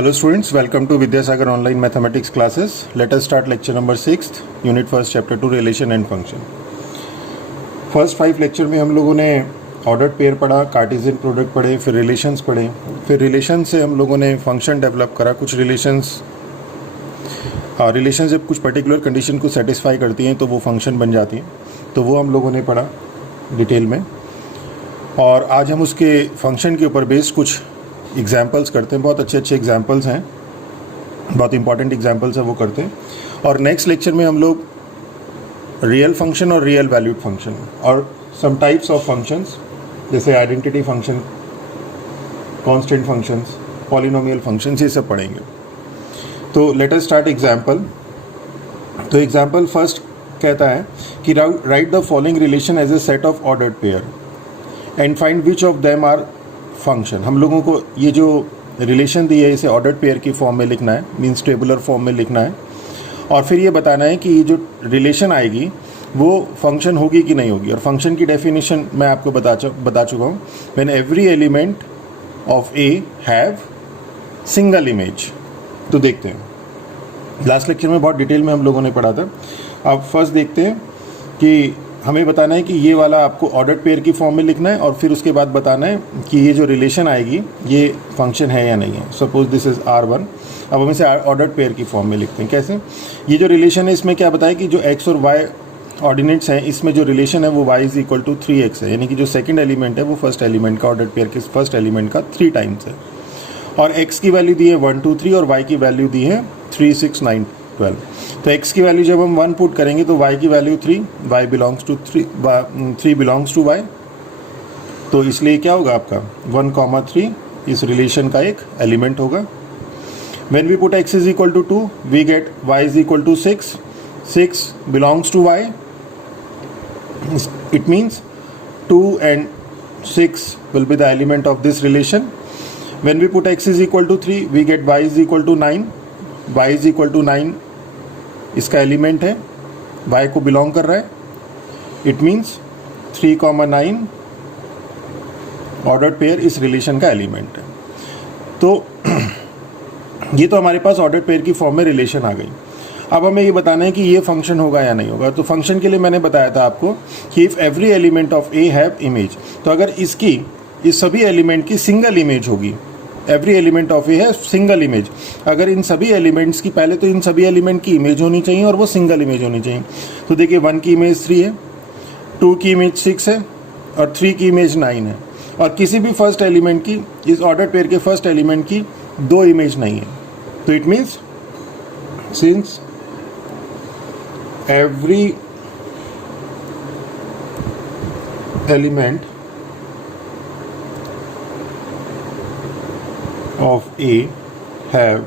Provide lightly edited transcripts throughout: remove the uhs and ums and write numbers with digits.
Hello students, welcome to Vidyasagar online mathematics classes. Let us start lecture number 6th, unit 1st, chapter 2, relation and function. First 5 lecture में हम लोगों ने ordered pair पढ़ा, Cartesian product पढ़े, फिर relations पढ़े, फिर रिलेशन से हम लोगों ने फंक्शन डेवलप करा। कुछ रिलेशंस जब कुछ पर्टिकुलर कंडीशन को सेटिस्फाई करती हैं तो वो फंक्शन बन जाती हैं, तो वो हम लोगों ने पढ़ा डिटेल में। और आज हम उसके फंक्शन के ऊपर बेस्ड कुछ एग्जाम्पल्स करते हैं। बहुत अच्छे एग्जाम्पल्स हैं, बहुत इंपॉर्टेंट एग्जाम्पल्स हैं, वो करते हैं। और नेक्स्ट लेक्चर में हम लोग रियल फंक्शन और रियल वैल्यूड फंक्शन और सम टाइप्स ऑफ फंक्शंस जैसे identity function, constant functions, polynomial functions, ये सब पढ़ेंगे। तो लेट अस स्टार्ट एग्जाम्पल। तो एग्जाम्पल फर्स्ट कहता है कि write the following relation as a set of ordered pair and find which of them are function. हम लोगों को ये जो रिलेशन दी है इसे ऑर्डर्ड पेयर की फॉर्म में लिखना है, मीन्स टेबुलर फॉर्म में लिखना है, और फिर ये बताना है कि ये जो रिलेशन आएगी वो फंक्शन होगी कि नहीं होगी। और फंक्शन की डेफिनेशन मैं आपको बता चुका हूँ, when every element of A have single image. तो देखते हैं, लास्ट लेक्चर में बहुत डिटेल में हम लोगों ने पढ़ा था। अब फर्स्ट देखते हैं कि हमें बताना है कि ये वाला आपको ऑर्डर्ड पेयर की फॉर्म में लिखना है, और फिर उसके बाद बताना है कि ये जो रिलेशन आएगी ये फंक्शन है या नहीं है। Suppose this is R1। अब हम इसे ऑर्डर्ड पेयर की फॉर्म में लिखते हैं। कैसे? ये जो रिलेशन है इसमें क्या बताया कि जो x और y ऑर्डिनेट्स हैं, इसमें जो रिलेशन है वो y is equal to 3x है, यानी कि जो सेकंड एलिमेंट है वो फर्स्ट एलिमेंट का, ऑर्डर्ड पेयर के फर्स्ट एलिमेंट का 3 टाइम्स है। और x की वैल्यू दी है 1 2 3 और y की वैल्यू दी है 3 6 9 12। तो x की वैल्यू जब हम 1 पुट करेंगे तो y की value 3, y belongs to 3 belongs to y। तो इसलिए क्या होगा आपका 1, 3 इस रिलेशन का एक एलिमेंट होगा। When we put x is equal to 2, we get y is equal to 6. 6 belongs to y. It means 2 and 6 will be the element of this relation. When we put x is equal to 3, we get y is equal to 9. y is equal to 9 इसका element है, y को belong कर रहा है। It means 3, 9 ordered pair इस relation का element है। तो ये तो हमारे पास ऑर्डर्ड पेयर की फॉर्म में रिलेशन आ गई। अब हमें ये बताना है कि ये फंक्शन होगा या नहीं होगा। तो फंक्शन के लिए मैंने बताया था आपको कि if every element of A have image, तो अगर इस सभी एलिमेंट की सिंगल इमेज होगी, एवरी एलिमेंट ऑफ ए है सिंगल इमेज, अगर इन सभी एलिमेंट्स की, पहले तो इन सभी एलिमेंट की इमेज होनी चाहिए और वो सिंगल इमेज होनी चाहिए। तो देखिए 1 की इमेज 3 है, 2 की इमेज 6 है और 3 की इमेज 9 है। और किसी भी फर्स्ट एलिमेंट की, इस ऑर्डर्ड पेयर के फर्स्ट एलिमेंट की 2 इमेज नहीं है। तो it means since every element of A have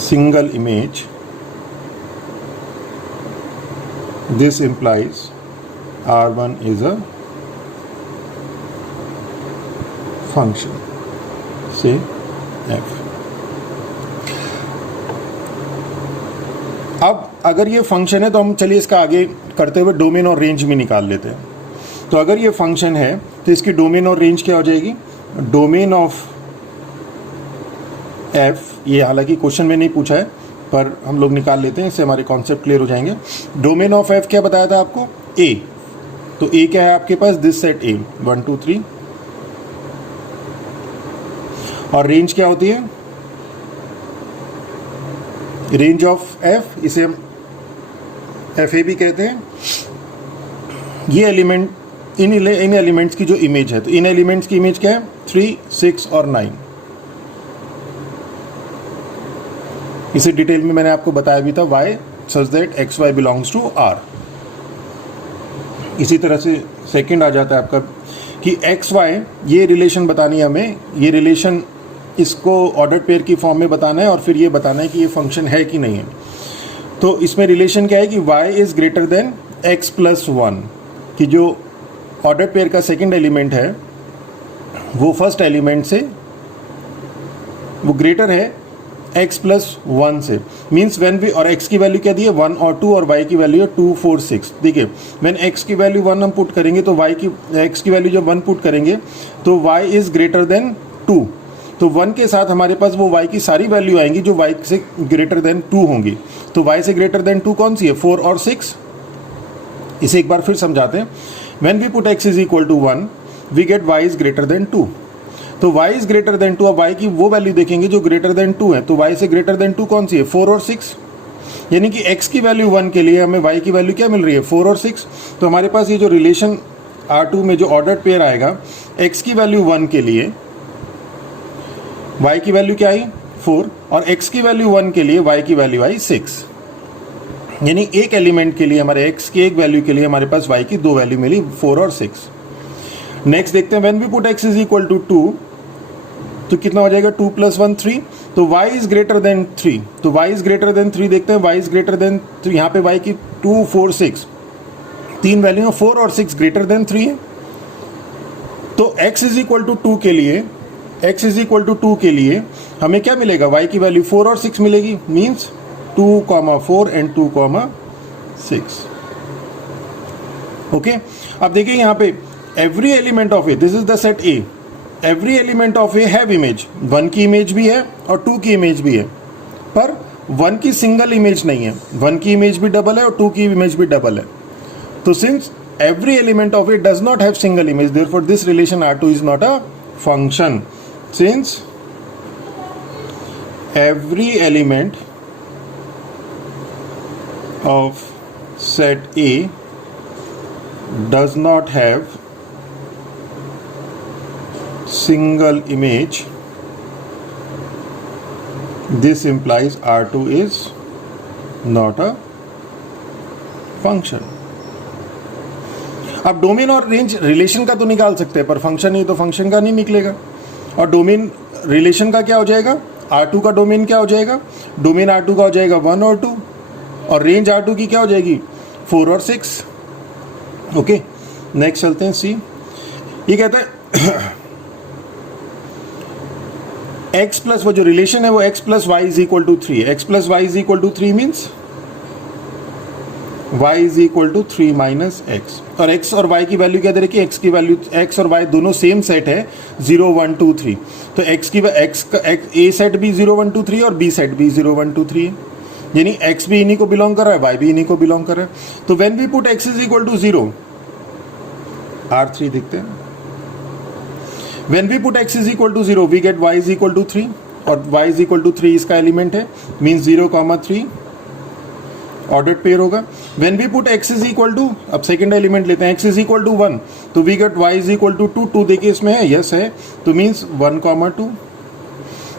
single image, this implies R1 is a function, say f। अब अगर ये फंक्शन है तो हम चलिए इसका आगे करते हुए डोमेन और रेंज भी निकाल लेते हैं। तो अगर ये फंक्शन है तो इसकी डोमेन और रेंज क्या हो जाएगी? डोमेन ऑफ f, ये हालांकि क्वेश्चन में नहीं पूछा है पर हम लोग निकाल लेते हैं, इससे हमारे कॉन्सेप्ट क्लियर हो जाएंगे। डोमेन ऑफ f क्या बताया था आपको? a। तो a क्या है आपके पास? This set a 1 2 3। और रेंज क्या होती है? रेंज ऑफ f, इसे हम fa भी कहते हैं। ये एलिमेंट, इन एलिमेंट्स की जो इमेज है, तो इन एलिमेंट्स की इमेज क्या है? 3 6 और 9। इसे डिटेल में मैंने आपको बताया भी था, y such that x y belongs to R। इसी तरह से सेकंड आ जाता है आपका कि x y, ये रिलेशन बतानी है हमें, ये रिलेशन इसको ऑर्डर्ड पेयर की फॉर्म में बताना है और फिर ये बताना है कि ये फंक्शन है कि नहीं है। तो इसमें रिलेशन क्या है कि y is greater then x plus 1, कि जो ऑर्डर्ड पेयर का सेकंड एलिमेंट है वो फर्स्ट एलिमेंट से वो ग्रेटर है x प्लस 1 से। मीन्स व्हेन वी, और x की वैल्यू क्या दी है? 1 और 2, और y की वैल्यू है 2 4 6। देखिए व्हेन x की वैल्यू 1 हम पुट करेंगे तो x की वैल्यू जब 1 पुट करेंगे तो y इज ग्रेटर देन 2। तो 1 के साथ हमारे पास वो y की सारी वैल्यू आएंगी जो y से ग्रेटर देन 2 होंगी। तो y से ग्रेटर देन 2 कौन सी है, 4 और 6। इसे एक बार फिर समझाते हैं। When we put x is equal to 1 we get y is greater than 2। तो y इज ग्रेटर देन 2, अब y की वो वैल्यू देखेंगे जो ग्रेटर देन 2 है। तो y से ग्रेटर देन 2 कौन सी है, 4 और 6। यानी कि x की वैल्यू 1 के लिए हमें y की वैल्यू क्या मिल रही है, 4 और 6। तो हमारे पास ये जो रिलेशन R2 में जो ऑर्डर्ड पेयर आएगा, x की वैल्यू 1 के लिए y की वैल्यू क्या आई 4 और x की वैल्यू 1 के लिए y की वैल्यू आई 6। यानी एक एलिमेंट के लिए हमारे x की एक वैल्यू के लिए हमारे पास y की दो वैल्यू मिली, 4 और 6। नेक्स्ट देखते हैं, when we put x is equal to 2 तो कितना हो जाएगा, 2 + 1 3। तो y इज ग्रेटर देन 3, तो y इज ग्रेटर देन 3 देखते हैं, y इज ग्रेटर देन 3। यहाँ पे y की 2 4 6 तीन वैल्यू है, 4 और 6 ग्रेटर देन 3 है। तो x इज इक्वल टू 2 के लिए, x इज इक्वल टू 2 के लिए हमें क्या मिलेगा, y की वैल्यू 4 और 6 मिलेगी, मीन्स 2, 4 एंड 2, 6। ओके, अब देखिए यहाँ पे every element of A, this is the set A, every element of A have image. 1 की इमेज भी है और 2 की इमेज भी है, पर 1 की सिंगल इमेज नहीं है। 1 की इमेज भी डबल है और 2 की इमेज भी डबल है। तो since every element of it does not have single image, therefore this relation R2 is not a function. Since every element of set A does not have single image, this implies R2 is not a function. अब domain और range relation का तो निकाल सकते हैं, पर function ही तो function का नहीं निकलेगा। और डोमेन रिलेशन का क्या हो जाएगा, R2 का डोमेन क्या हो जाएगा, डोमेन R2 का हो जाएगा 1 और 2, और रेंज R2 की क्या हो जाएगी 4 और 6। ओके, नेक्स्ट चलते हैं सी। ये कहता है x प्लस, वो जो रिलेशन है वो x plus y is equal to 3, x plus y is equal to 3 means y is equal to 3 minus x. और x और y की वैल्यू क्या दे रखी है, x की वैल्यू, x और y दोनों सेम सेट है 0 1 2 3। तो x की x का a सेट भी 0 1 2 3 और b सेट भी 0 1 2 3 है, यानी x भी इन्हीं को बिलोंग कर रहा है, y भी इन्हीं को बिलोंग कर रहा है। तो when we put x is equal to 0, R3 देखते हैं, when we put x is equal to 0 we get y is equal to 3, और y इज इक्वल टू 3 इसका एलिमेंट है, मीन्स 0, 3 ऑर्डर्ड पेयर होगा। When we put x is equal to, अब second element लेते हैं, x is equal to 1, तो we get y is equal to 2, 2 देखिए इसमें है, यस है, तो means 1, 2।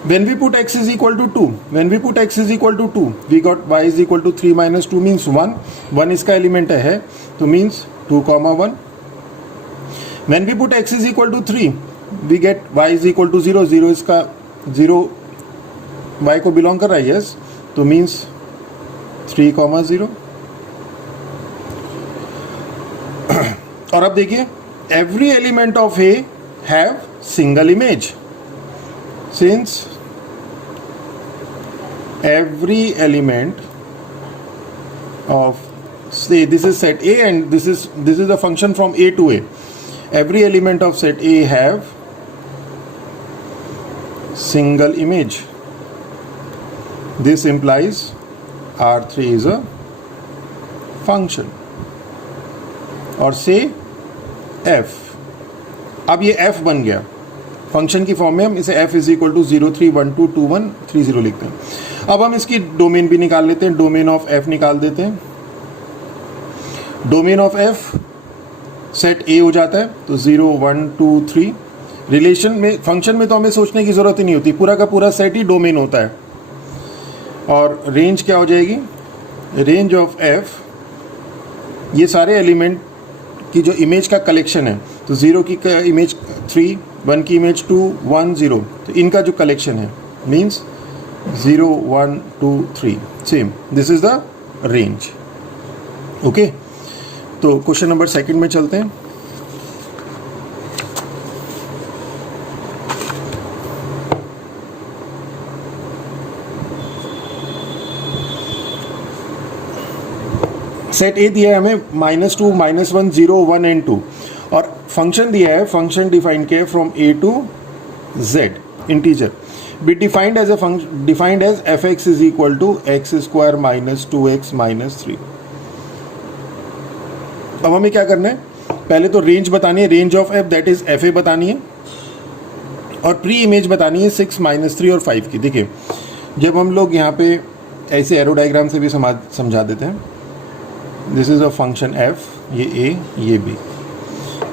When we put x is equal to 2, when we put x is equal to 2 we got y is equal to 3 minus 2 means 1, 1 इसका element है, तो means 2, 1। When we put x is equal to 3 we get y is equal to 0, 0 इसका 0 y को belong कर रहा है, yes, तो means 3, 0। और अब देखिए, every element of A have single image, since every element of, say this is set A and this is a function from A to A, every element of set A have single image, this implies R3 is a function। और से f, अब ये f बन गया function की form में, हम इसे f इज इक्वल टू 0 3 1 2 2 1 3 0 लिखते हैं। अब हम इसकी डोमेन भी निकाल लेते हैं, डोमेन ऑफ f निकाल देते हैं। Domain of f set A हो जाता है, तो 0 1 2 3। रिलेशन में, फंक्शन में तो हमें सोचने की जरूरत ही नहीं होती, पूरा का पूरा सेट ही डोमेन होता है। और रेंज क्या हो जाएगी, रेंज ऑफ f, ये सारे एलिमेंट की जो इमेज का कलेक्शन है, तो 0 की इमेज 3, 1 की इमेज 2 1 0, तो इनका जो कलेक्शन है means 0 1 2 3 same, this is the range. Okay, तो क्वेश्चन नंबर सेकंड में चलते हैं। सेट ए दिया है हमें -2 -1 0 1 एंड 2, और फंक्शन दिया है, फंक्शन डिफाइन किया है from A to Z. Integer be defined as defined as f x is equal to x square minus 2x minus 3। अब हमें क्या करना है, पहले तो रेंज बतानी है, range of F that is F A बतानी है, और प्री इमेज बतानी है 6 माइनस 3 और 5 की। देखिए जब हम लोग यहाँ पे ऐसे एरो डायग्राम से भी समझा देते हैं, this is a function F, ये ए ये बी,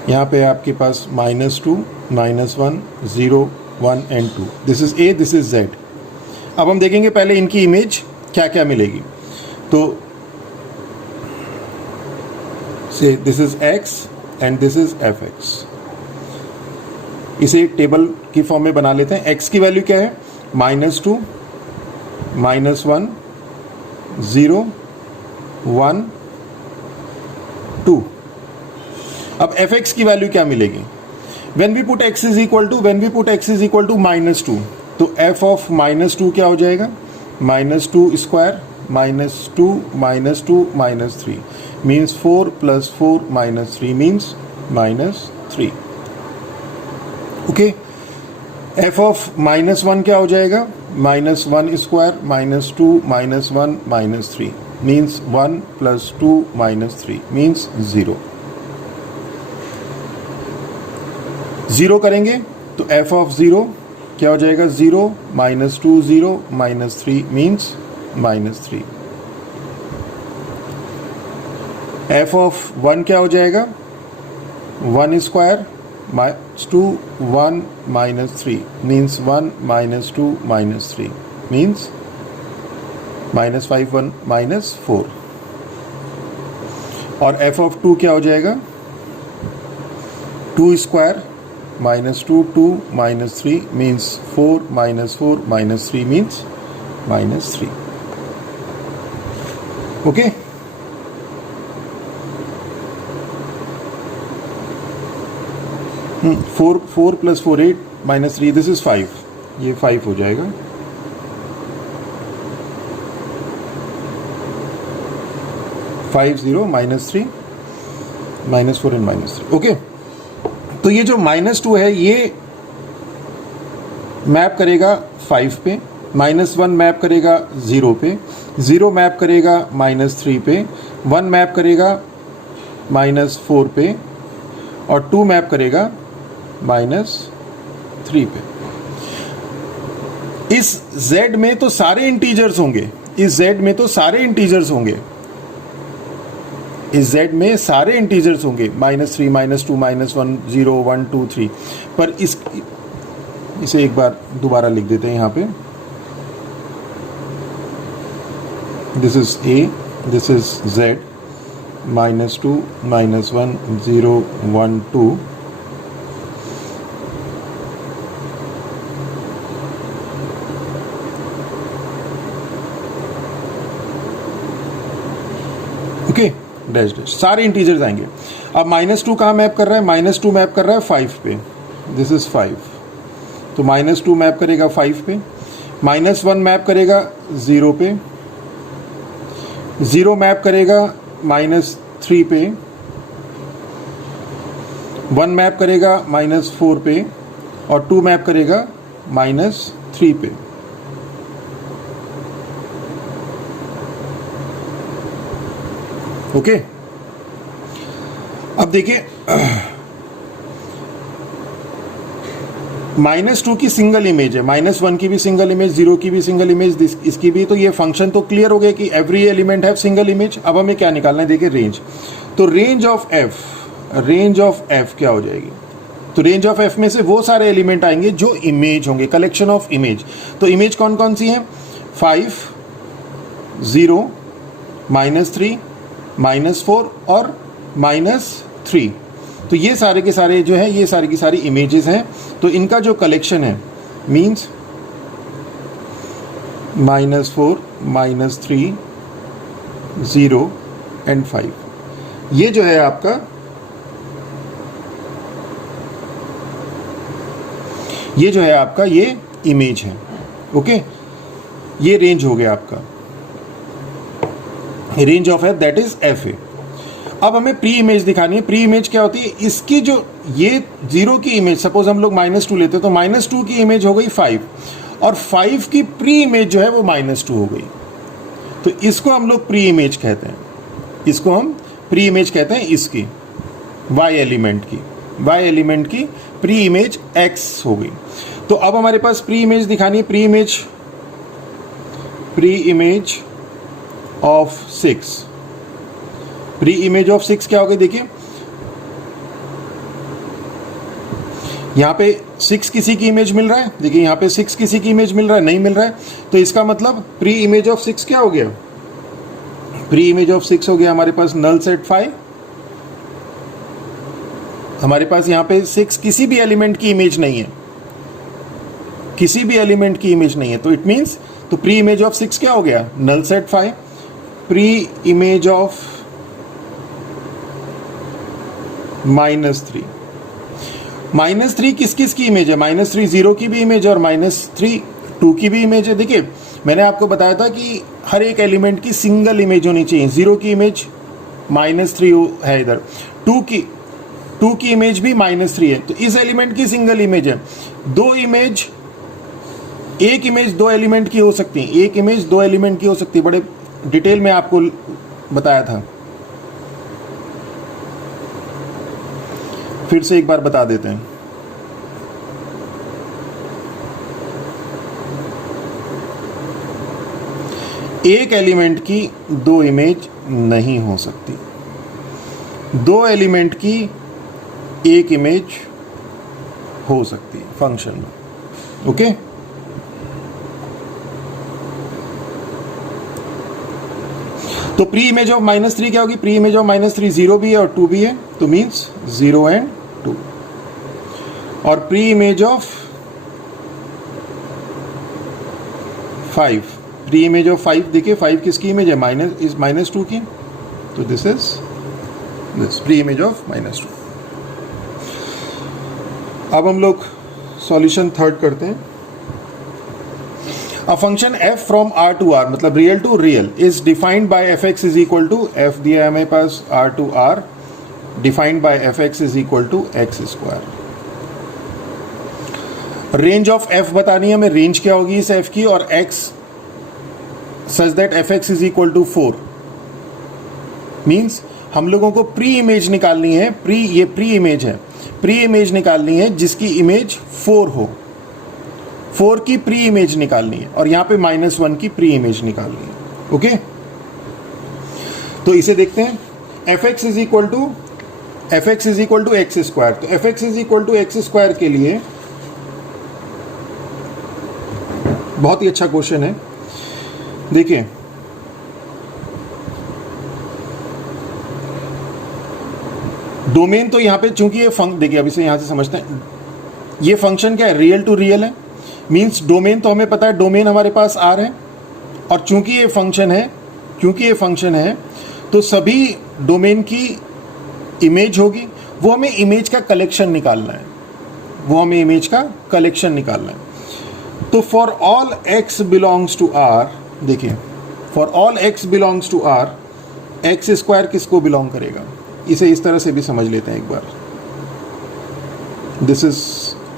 यहाँ पे आपके पास -2 -1 0 1 and 2, this is a this is Z. अब हम देखेंगे पहले इनकी इमेज क्या क्या मिलेगी। तो से this is x and this is f x. इसे टेबल की फॉर्म में बना लेते हैं। एक्स की वैल्यू क्या है, -2 -1 0 1 2। अब एफ एक्स की वैल्यू क्या मिलेगी, when we put x is equal to -2, तो f of -2 क्या हो जाएगा, -2 square -2 -2 -3 means 4 + 4 -3 means -3। Okay, f of -1 क्या हो जाएगा, -1 स्क्वायर -2 -1 -3 means 1 + 2 -3 means 0। 0 करेंगे तो f of 0 क्या हो जाएगा, 0 -2 0 -3 means -3। f of 1 क्या हो जाएगा, 1 स्क्वायर -2 1 -3 means 1 -2 -3 means -5 1 -4। और f of 2 क्या हो जाएगा, 2 square -2 2 -3 means 4 -4 -3 means -3। Okay, four 4 + 4 8 -3 this is 5, ये 5 हो जाएगा। -5 0 -3 -4 एंड -3। ओके, तो ये जो -2 है ये मैप करेगा 5 पे, -1 मैप करेगा 0 पे, 0 मैप करेगा -3 पे, 1 मैप करेगा -4 पे, और 2 मैप करेगा -3 पे। इस z में तो सारे इंटीजर्स होंगे, इस z में तो सारे इंटीजर्स होंगे, इस z में सारे इंटीजर्स होंगे, -3 -2 -1 0 1 2 3। पर इसे एक बार दोबारा लिख देते हैं यहाँ पे, this is a this is z, -2 -1 0 1 2। Okay, dash dash सारे इंटीजर्स आएंगे। अब -2 कहाँ मैप कर रहा है, -2 मैप कर रहा है 5 पे, दिस इज 5, तो -2 मैप करेगा 5 पे, -1 मैप करेगा 0 पे, 0 मैप करेगा -3 पे, 1 मैप करेगा -4 पे, और 2 मैप करेगा -3 पे। ओके, अब देखिए -2 की सिंगल इमेज है, -1 की भी सिंगल इमेज, 0 की भी सिंगल इमेज, इसकी भी। तो ये फंक्शन तो क्लियर हो गया कि every element have single image. अब हमें क्या निकालना है, देखिए रेंज। तो रेंज ऑफ एफ क्या हो जाएगी, तो रेंज ऑफ एफ में से वो सारे एलिमेंट आएंगे जो इमेज होंगे, कलेक्शन ऑफ इमेज। तो इमेज कौन कौन सी है, 5 0 -3 -4 और -3। तो ये सारे के सारे जो है, ये सारी की सारी इमेजेस हैं। तो इनका जो कलेक्शन है मीन्स -4 -3 0 एंड 5, ये जो है आपका, ये जो है आपका ये इमेज है। ओके, ये रेंज हो गया आपका, range of F that is F A. अब हमें प्री इमेज दिखानी है। प्री इमेज क्या होती है, इसकी जो ये 0 की इमेज, सपोज हम लोग -2 लेते हैं तो -2 की इमेज हो गई 5 और 5 की प्री इमेज जो है वो -2 हो गई। तो इसको हम लोग प्री इमेज कहते हैं, इसको हम प्री इमेज कहते हैं इसकी y एलिमेंट की प्री इमेज x हो गई। तो अब हमारे पास प्री इमेज दिखानी है, preimage of 6। Pre image of 6 क्या हो गई, देखिए यहां पे 6 किसी की इमेज मिल रहा है, देखिए यहां पे 6 किसी की इमेज मिल रहा है, नहीं मिल रहा है, तो इसका मतलब प्री इमेज ऑफ 6 क्या हो गया, प्री इमेज ऑफ 6 हो गया हमारे पास नल सेट 5। हमारे पास यहां पे 6 किसी भी एलिमेंट की इमेज नहीं है, किसी भी एलिमेंट की इमेज नहीं है, तो इट मींस तो प्री इमेज ऑफ 6 क्या हो गया, null set 5। Preimage of -3, -3 किस किस की इमेज है, -3 0 की भी इमेज है और -3 2 की भी इमेज है। देखिए मैंने आपको बताया था कि हर एक एलिमेंट की सिंगल इमेज होनी चाहिए। 0 की इमेज -3 है, इधर 2 की इमेज भी -3 है, तो इस एलिमेंट की सिंगल इमेज है। एक इमेज दो एलिमेंट की हो सकती है, एक इमेज दो एलिमेंट की हो सकती है, बड़े डिटेल में आपको बताया था, फिर से एक बार बता देते हैं। एक एलिमेंट की दो इमेज नहीं हो सकती, दो एलिमेंट की एक इमेज हो सकती है फंक्शन में, ओके। तो प्री इमेज ऑफ -3 क्या होगी, प्री इमेज ऑफ -3 0 भी है और 2 भी है, तो मीन्स 0 एंड 2। और pre image of 5, preimage of 5 देखिए 5 किसकी इमेज है, -2 की, तो this is this pre image of -2। अब हम लोग सॉल्यूशन थर्ड करते हैं। A function f from R to R मतलब real to real is defined by fx is equal to f दिया है हमें पास R to R defined by fx is equal to x square. Range of f बतानी है हमें, range क्या होगी इस f की और x such that fx is equal to 4। Means हम लोगों को प्री इमेज निकालनी है, ये प्री इमेज है, प्री इमेज निकालनी है जिसकी इमेज 4 हो, 4 की प्री इमेज निकालनी है और यहां पे -1 की प्री इमेज निकालनी है, ओके। तो इसे देखते हैं, fx is equal to x square. तो fx is equal to x square के लिए बहुत ही अच्छा क्वेश्चन है। देखिए डोमेन तो यहां पे चूंकि ये देखिए अब इसे यहां से समझते हैं, ये फंक्शन क्या है, रियल टू रियल है, मीन्स डोमेन तो हमें पता है, डोमेन हमारे पास R है, और चूंकि ये फंक्शन है तो सभी डोमेन की इमेज होगी, वो हमें इमेज का कलेक्शन निकालना है, तो for all x belongs to R, देखिए for all x belongs to R, x square किसको बिलोंग करेगा, इसे इस तरह से भी समझ लेते हैं एक बार, this is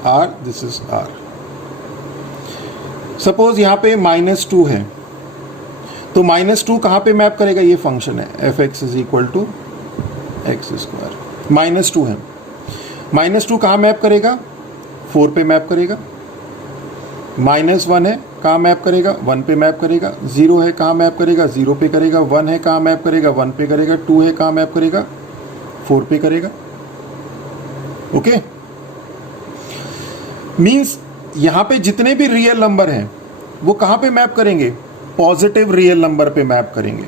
R, this is R। Suppose यहां पे -2 है, तो -2 कहां पे मैप करेगा, ये फंक्शन है fx is equal to x square. -2 है, -2 कहां मैप करेगा, 4 पे मैप करेगा। -1 है कहां मैप करेगा, 1 पे मैप करेगा। 0 है कहां मैप करेगा, 0 पे करेगा। 1 है कहां मैप करेगा, 1 पे करेगा। 2 है कहां मैप करेगा, 4 पे करेगा, ओके। मीन्स यहां पे जितने भी रियल नंबर हैं वो कहां पे मैप करेंगे, पॉजिटिव रियल नंबर पे मैप करेंगे।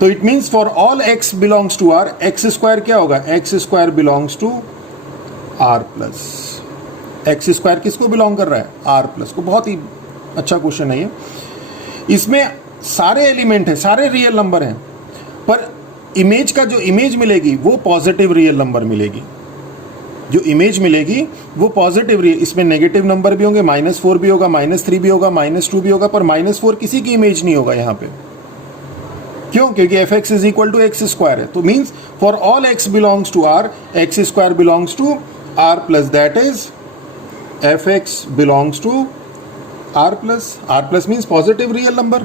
तो it means for all x belongs to R, x square क्या होगा, x square belongs to R plus. X square किसको बिलोंग कर रहा है, R प्लस को। बहुत ही अच्छा क्वेश्चन है ये। इसमें सारे एलिमेंट है, सारे रियल नंबर हैं, पर इमेज का जो इमेज मिलेगी वो पॉजिटिव रियल नंबर मिलेगी, जो इमेज मिलेगी वो पॉजिटिव रियल। इसमें नेगेटिव नंबर भी होंगे, -4 भी होगा, -3 भी होगा, -2 भी होगा, पर -4 किसी की इमेज नहीं होगा यहाँ पे, क्यों? क्योंकि f x is equal to x square है, तो means for all x belongs to R, x square belongs to R plus, that is f x belongs to R plus means positive real number.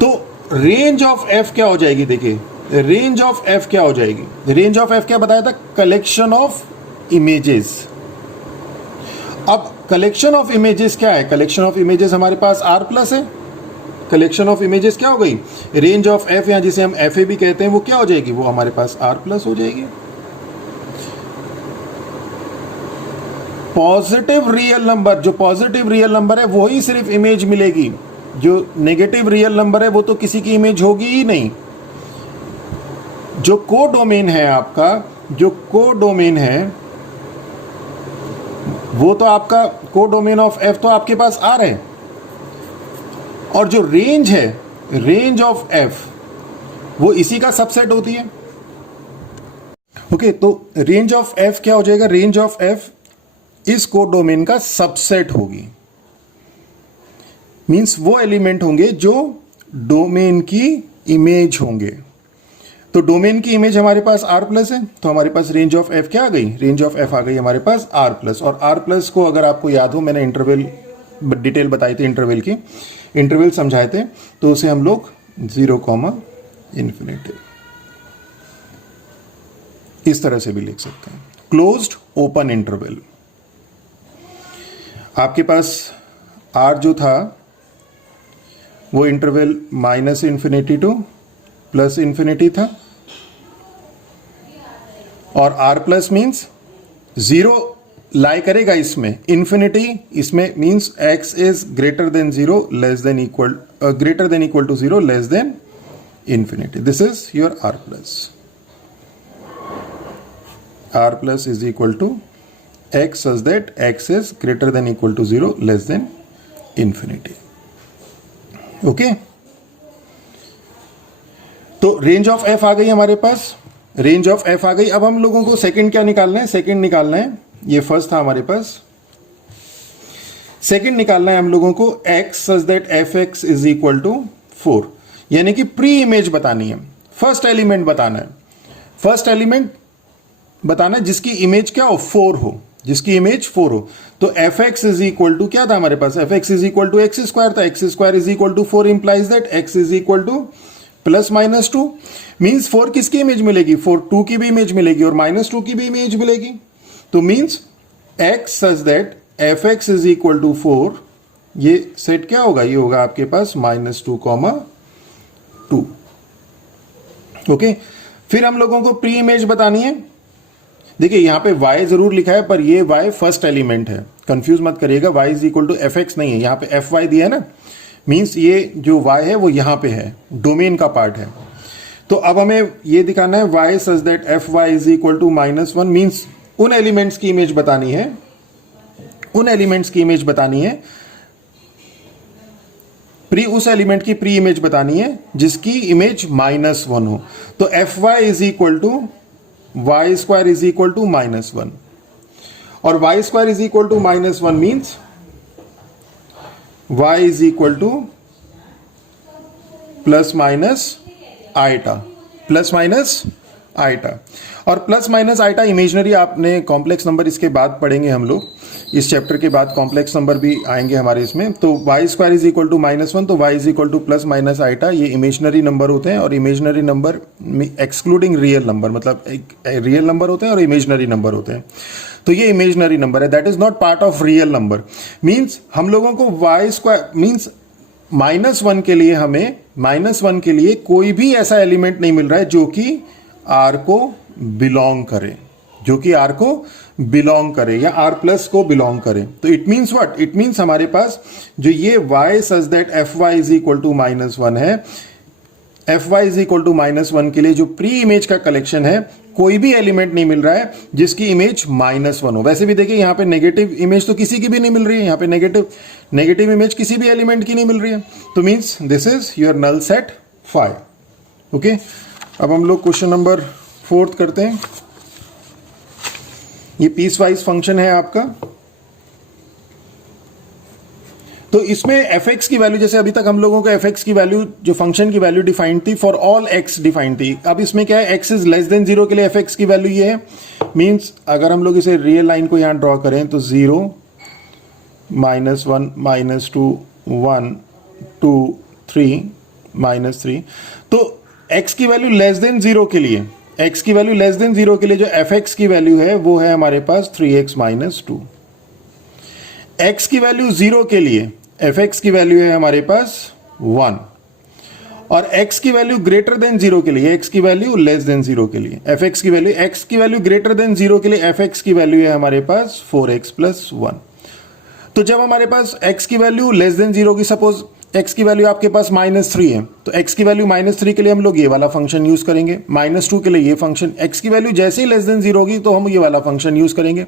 तो range of f क्या हो जाएगी? देखिए range of f क्या हो जाएगी? Range of f क्या बताया था? Collection of images. अब कलेक्शन ऑफ इमेजेस क्या है? कलेक्शन ऑफ इमेजेस हमारे पास आर प्लस है। कलेक्शन ऑफ इमेजेस क्या हो गई? रेंज ऑफ एफ, या जिसे हम एफ ए भी कहते हैं, वो क्या हो जाएगी? वो हमारे पास आर प्लस हो जाएगी। पॉजिटिव रियल नंबर, जो पॉजिटिव रियल नंबर है वो ही सिर्फ इमेज मिलेगी, जो नेगेटिव रियल नंबर है वो तो किसी की इमेज होगी ही नहीं। जो को डोमेन है आपका, जो को डोमेन है वो तो आपका को डोमेन ऑफ एफ तो आपके पास आर है, और जो रेंज है, रेंज ऑफ एफ, वो इसी का सबसेट होती है। ओके, तो रेंज ऑफ एफ क्या हो जाएगा? रेंज ऑफ एफ इस कोड डोमेन का सबसेट होगी। मींस वो एलिमेंट होंगे जो डोमेन की इमेज होंगे। तो डोमेन की इमेज हमारे पास आर प्लस है, तो हमारे पास रेंज ऑफ एफ क्या आ गई? रेंज ऑफ एफ आ गई हमारे पास आर प्लस। और आर प्लस को अगर आपको याद हो, मैंने इंटरवल डिटेल बताई थी, इंटरवल की, इंटरवल समझाए थे, तो उसे हम लोग 0, इस तरह से भी लिख सकते हैं, क्लोज्ड ओपन इंटरवल। आपके पास आर जो था वो इंटरवल -∞ टू +∞ था, और आर प्लस मीन्स 0 लाई करेगा इसमें, इन्फिनिटी इसमें, means x is greater than 0, less than equal, greater than equal to 0, less than infinity. This is your R plus. R plus is equal to x such that x is greater than equal to 0, less than infinity. Okay? तो range of f आ गई हमारे पास, range of f आ गई। अब हम लोगों को second क्या निकालना है? सेकंड निकालना है, ये फर्स्ट था हमारे पास, सेकंड निकालना है हम लोगों को x such that fx is equal to 4, यानी कि प्री इमेज बतानी है, फर्स्ट एलिमेंट बताना है, फर्स्ट एलिमेंट बताना है जिसकी इमेज क्या हो? 4 हो, जिसकी इमेज 4 हो। तो F x is equal to क्या था हमारे पास? F x is equal to x square था, X square is equal to 4 implies that X is equal to +-2, means 4 किसकी इमेज मिलेगी? 4 2 की भी इमेज मिलेगी और -2 की भी इमेज मिलेगी। तो means x such that f x is equal to 4, ये सेट क्या होगा? ये होगा आपके पास -2, 2। ओके, फिर हम लोगों को प्री इमेज बतानी है। देखिए यहां पे y जरूर लिखा है, पर ये y फर्स्ट एलिमेंट है, कंफ्यूज मत करिएगा, y is equal to f x नहीं है, यहां पे एफ वाई दिया है ना, मीन्स ये जो y है वो यहां पे है, डोमेन का पार्ट है। तो अब हमें ये दिखाना है y such that F Y is equal to -1, means उन एलिमेंट्स की इमेज बतानी है, उन एलिमेंट्स की इमेज बतानी है, उस एलिमेंट की प्री इमेज बतानी है जिसकी इमेज -1 हो। तो f Y is equal to y square is equal to -1, और y square is equal to -1 means y is equal to ±i, ±i, और ±i इमेजनरी, आपने कॉम्प्लेक्स नंबर इसके बाद पढ़ेंगे हम लोग, इस चैप्टर के बाद कॉम्प्लेक्स नंबर भी आएंगे हमारे इसमें। तो Y square is equal to -1, तो Y is equal to ±i, ये इमेजनरी नंबर होते हैं, और imaginary number excluding real number, मतलब एक रियल नंबर होते हैं और इमेजनरी नंबर होते हैं। तो ये इमेजनरी नंबर है, that is not part of real number. Means हम लोगों को वाई स्क्वायर मीन्स -1 के लिए, हमें -1 के लिए कोई भी ऐसा एलिमेंट नहीं मिल रहा है जो कि R को बिलोंग करे, जो कि R को बिलोंग करे या R प्लस को बिलोंग करे। तो it means what? It means हमारे पास जो ये y such that F Y is equal to -1 है, F Y is equal to -1 के लिए जो प्री इमेज का कलेक्शन है, कोई भी एलिमेंट नहीं मिल रहा है जिसकी इमेज -1 हो। वैसे भी देखिए यहाँ पे नेगेटिव इमेज तो किसी की भी नहीं मिल रही है, यहाँ पे नेगेटिव इमेज किसी भी एलिमेंट की नहीं मिल रही है। तो means this is your null set 5। Okay, अब हम लोग क्वेश्चन नंबर 4 करते हैं। ये पीस वाइज फंक्शन है आपका। तो इसमें एफ एक्स की वैल्यू, जैसे अभी तक हम लोगों को एफ एक्स की वैल्यू, जो फंक्शन की वैल्यू डिफाइंड थी फॉर ऑल एक्स डिफाइंड थी। अब इसमें क्या है, एक्स इज लेस देन 0 के लिए एफ एक्स की वैल्यू ये है। मीन्स अगर हम लोग इसे रियल लाइन को यहां ड्रॉ करें तो 0 -1 -2 1 2 3 -3। तो x की वैल्यू लेस देन 0 के लिए, x की वैल्यू लेस देन 0 के लिए जो एफ एक्स की वैल्यू है वो है हमारे पास 3x - 2। x की वैल्यू 0 के लिए एफ एक्स की वैल्यू है हमारे पास 1। और x की वैल्यू ग्रेटर देन 0 के लिए, x की वैल्यू लेस देन 0 के लिए एफ एक्स की वैल्यू, x की वैल्यू ग्रेटर देन 0 के लिए एफ एक्स की वैल्यू है हमारे पास 4x + 1। तो जब हमारे पास x की वैल्यू लेस देन 0 की, सपोज x की वैल्यू आपके पास -3 है, तो x की वैल्यू -3 के लिए हम लोग ये वाला फंक्शन यूज करेंगे, -2 के लिए ये फंक्शन। x की वैल्यू जैसे ही लेस देन 0 होगी तो हम ये वाला फंक्शन यूज करेंगे।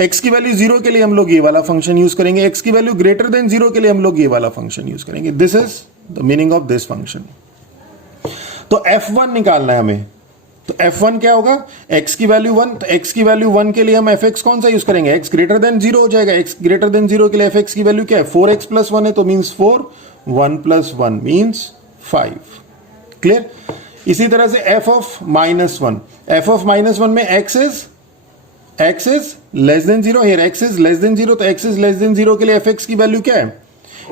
x की वैल्यू 0 के लिए हम लोग ये वाला फंक्शन यूज करेंगे। x की वैल्यू ग्रेटर देन 0 के लिए हम लोग ये वाला फंक्शन यूज करेंगे। This is the meaning of this function. तो f1 निकालना है हमें, तो f1 क्या होगा, x की वैल्यू 1, तो x की वैल्यू 1 के लिए हम fx कौन सा यूज करेंगे, x ग्रेटर देन 0 हो जाएगा। x ग्रेटर देन 0 के लिए fx की वैल्यू क्या है, 4x + 1 है, तो मीन्स 4, 1 + 1 मीन्स 5। क्लियर। इसी तरह से f ऑफ -1, f ऑफ -1 में x is less than 0, here x is less than 0, तो x इज लेस देन 0 के लिए fx की वैल्यू क्या है,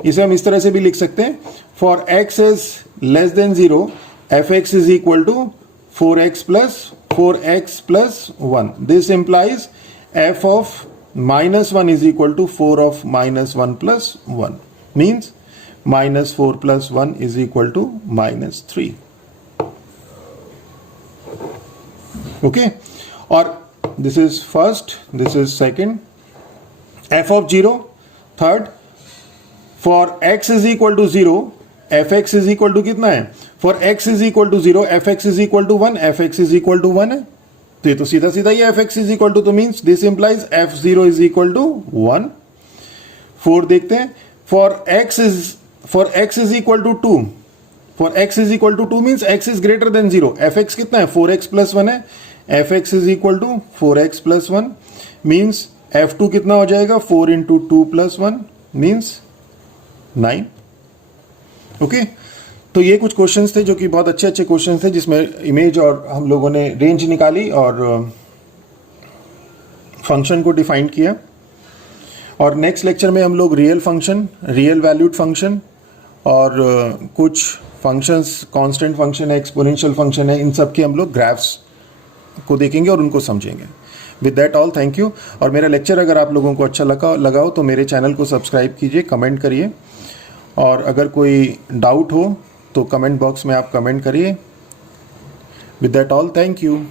इसे हम इस तरह से भी लिख सकते हैं, for x is less than 0 fx is equal to 4x + 1। This implies f of -1 is equal to 4 of -1 + 1, means -4 + 1 is equal to -3. Okay, और this is first, this is second. f of 0 third, for x is equal to 0 fx is equal to कितना है, for x is equal to 0 fx is equal to 1, fx is equal to 1 है, तो ये तो सीधा सीधा ही fx is equal to, तो means this implies f0 is equal to 1। 4 देखते हैं, for x is equal to 2, for x is equal to 2 means x is greater than 0, fx कितना है, 4x + 1 है, fx is equal to 4x + 1 means f2 कितना हो जाएगा, 4 × 2 + 1 means 9। Okay, तो ये कुछ क्वेश्चंस थे जो कि बहुत अच्छे क्वेश्चंस थे, जिसमें इमेज और हम लोगों ने रेंज निकाली और फंक्शन को डिफाइन किया। और नेक्स्ट लेक्चर में हम लोग real function, real valued function और कुछ फंक्शंस, कांस्टेंट फंक्शन है, एक्सपोनेंशियल फंक्शन है, इन सब के हम लोग ग्राफ्स को देखेंगे और उनको समझेंगे। With that all, thank you. और मेरा लेक्चर अगर आप लोगों को अच्छा लगा हो तो मेरे चैनल को सब्सक्राइब कीजिए, कमेंट करिए, और अगर कोई डाउट हो तो कमेंट बॉक्स में आप कमेंट करिए। With that all, thank you.